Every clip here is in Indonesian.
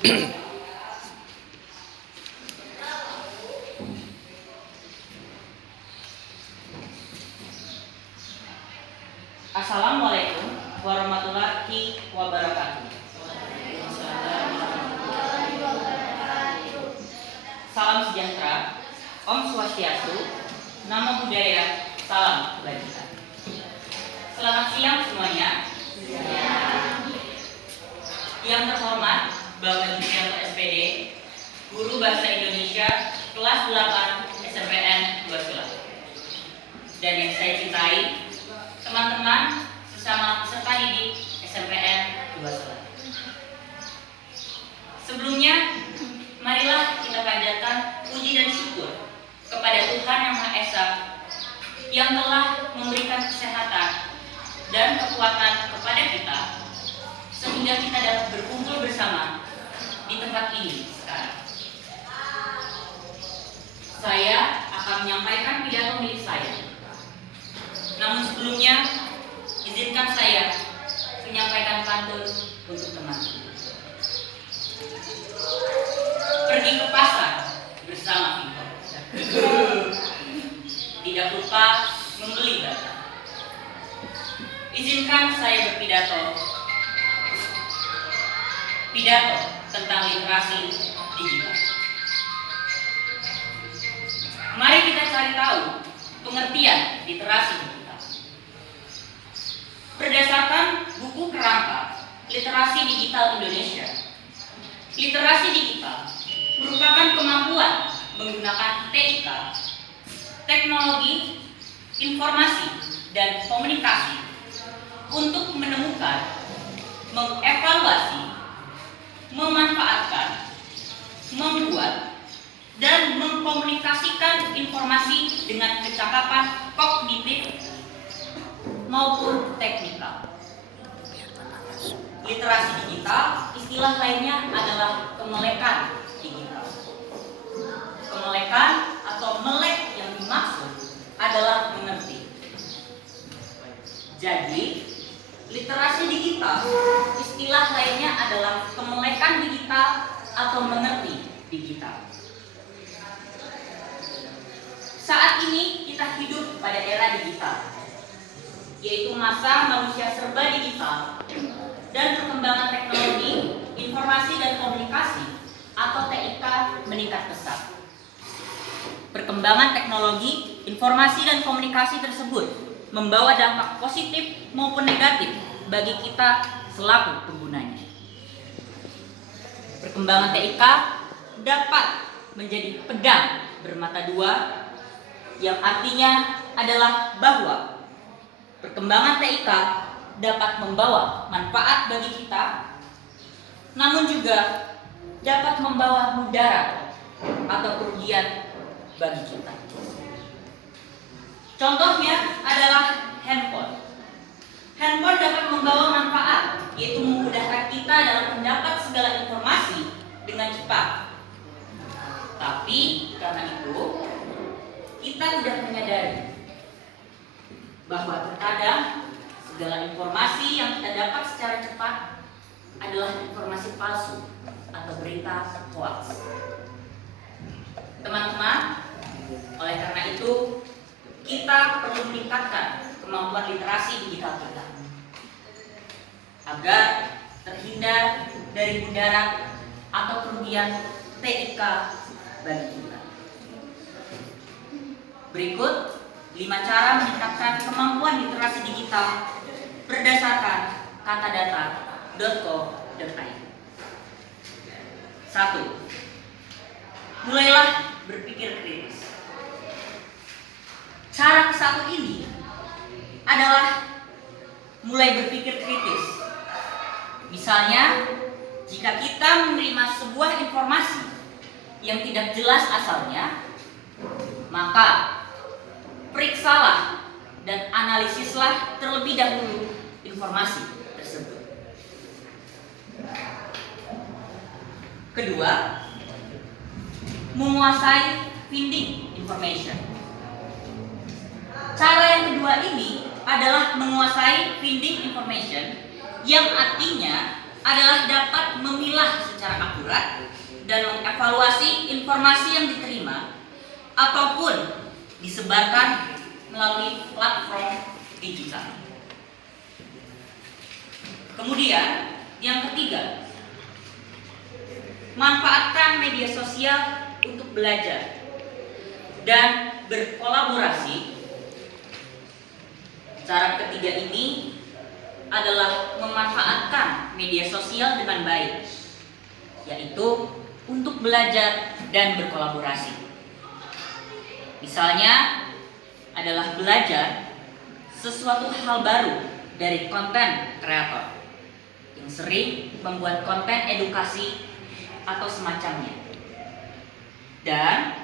Assalamualaikum warahmatullahi wabarakatuh. Salam sejahtera, Om Swastiastu, Namo Buddhaya, salam kebajikan. Selamat siang semuanya. Yang terhormat Bapak Julianto SPD, Guru Bahasa Indonesia kelas 8 SMPN 2 Sula. Dan yang saya cintai, teman-teman sesama peserta didik SMPN 2 Sula. Sebelumnya, marilah kita panjatkan puji dan syukur kepada Tuhan Yang Maha Esa yang telah memberikan kesehatan dan kekuatan kepada kita sehingga kita dapat berkumpul bersama di tempat ini sekarang. Saya akan menyampaikan pidato milik saya. Namun sebelumnya, izinkan saya menyampaikan pantun untuk teman. Pergi ke pasar bersama Vito. Tidak lupa membeli bata. Izinkan saya berpidato tentang literasi digital. Mari kita cari tahu pengertian literasi digital. Berdasarkan buku kerangka Literasi Digital Indonesia, literasi digital merupakan kemampuan menggunakan TIK, teknologi, informasi, dan komunikasi untuk menemukan, mengevaluasi, memanfaatkan, membuat, dan mengkomunikasikan informasi dengan kecakapan kognitif maupun teknikal. Literasi digital, istilah lainnya adalah kemelekan digital. Kemelekan atau melek yang dimaksud adalah mengerti. Jadi, literasi digital, istilah lainnya adalah kemelekan digital atau mengerti digital. Saat ini kita hidup pada era digital, yaitu masa manusia serba digital dan perkembangan teknologi, informasi dan komunikasi atau TIK meningkat pesat. Perkembangan teknologi, informasi dan komunikasi tersebut membawa dampak positif maupun negatif bagi kita selaku penggunanya. Perkembangan TIK dapat menjadi pedang bermata dua, yang artinya adalah bahwa perkembangan TIK dapat membawa manfaat bagi kita, namun juga dapat membawa mudarat atau kerugian bagi kita. Contohnya adalah handphone. Handphone dapat membawa manfaat, yaitu memudahkan kita dalam mendapat segala informasi dengan cepat. Tapi karena itu, kita tidak menyadari bahwa terkadang segala informasi yang kita dapat secara cepat adalah informasi palsu atau berita hoax. Teman-teman, oleh karena itu kita perlu meningkatkan kemampuan literasi digital kita agar terhindar dari mudarat atau kerugian TIK bagi kita. Berikut 5 cara meningkatkan kemampuan literasi digital berdasarkan katadata.co.id. 1. Mulailah berpikir kritis. Cara ke-1 ini adalah mulai berpikir kritis. Misalnya, jika kita menerima sebuah informasi yang tidak jelas asalnya, maka periksalah dan analisislah terlebih dahulu informasi tersebut. Kedua, menguasai finding information. Cara yang kedua ini adalah menguasai finding information, yang artinya adalah dapat memilah secara akurat dan mengevaluasi informasi yang diterima ataupun disebarkan melalui platform digital. Kemudian, yang ketiga, manfaatkan media sosial untuk belajar dan berkolaborasi. Cara ketiga ini adalah memanfaatkan media sosial dengan baik, yaitu untuk belajar dan berkolaborasi. Misalnya adalah belajar sesuatu hal baru dari konten kreator yang sering membuat konten edukasi atau semacamnya, dan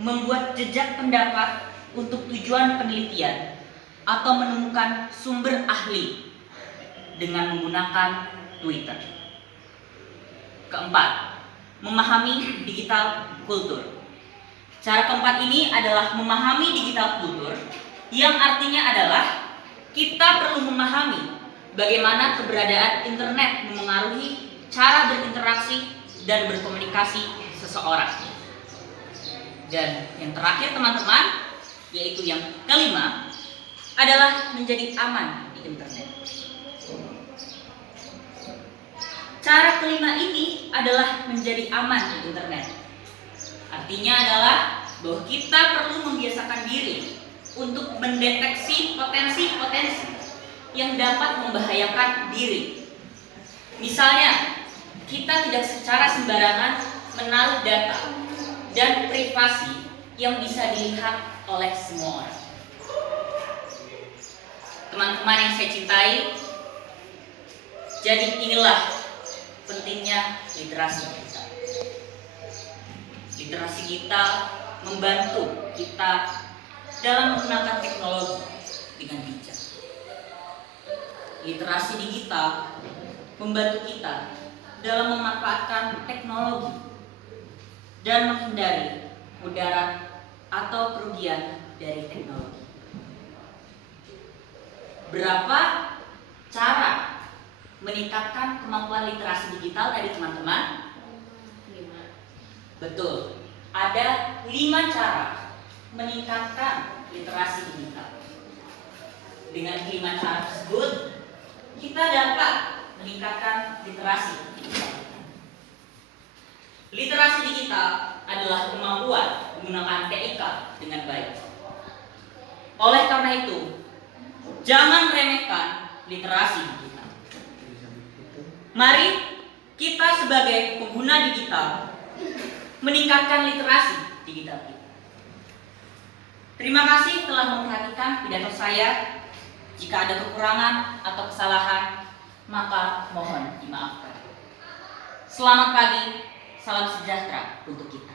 membuat jejak pendapat untuk tujuan penelitian atau menemukan sumber ahli dengan menggunakan Twitter. Keempat, memahami digital kultur. Cara keempat ini adalah memahami digital kultur, yang artinya adalah kita perlu memahami bagaimana keberadaan internet memengaruhi cara berinteraksi dan berkomunikasi seseorang. Dan yang terakhir teman-teman, yaitu yang kelima, adalah menjadi aman di internet. Cara kelima ini adalah menjadi aman di internet. Artinya adalah bahwa kita perlu membiasakan diri untuk mendeteksi potensi-potensi yang dapat membahayakan diri. Misalnya, kita tidak secara sembarangan menaruh data dan privasi yang bisa dilihat oleh semua orang. Teman-teman yang saya cintai, jadi inilah pentingnya literasi kita. Literasi kita membantu kita dalam menggunakan teknologi dengan bijak. Literasi digital membantu kita dalam memanfaatkan teknologi dan menghindari mudarat atau kerugian dari teknologi. Berapa cara meningkatkan kemampuan literasi digital tadi teman-teman? 5. Betul. Ada 5 cara meningkatkan literasi digital. Dengan 5 cara tersebut, kita dapat meningkatkan literasi digital. Literasi digital adalah kemampuan menggunakan TIK dengan baik. Oleh karena itu, jangan remehkan literasi digital. Mari kita sebagai pengguna digital meningkatkan literasi digital kita. Terima kasih telah memperhatikan pidato saya. Jika ada kekurangan atau kesalahan, maka mohon dimaafkan. Selamat pagi, salam sejahtera untuk kita.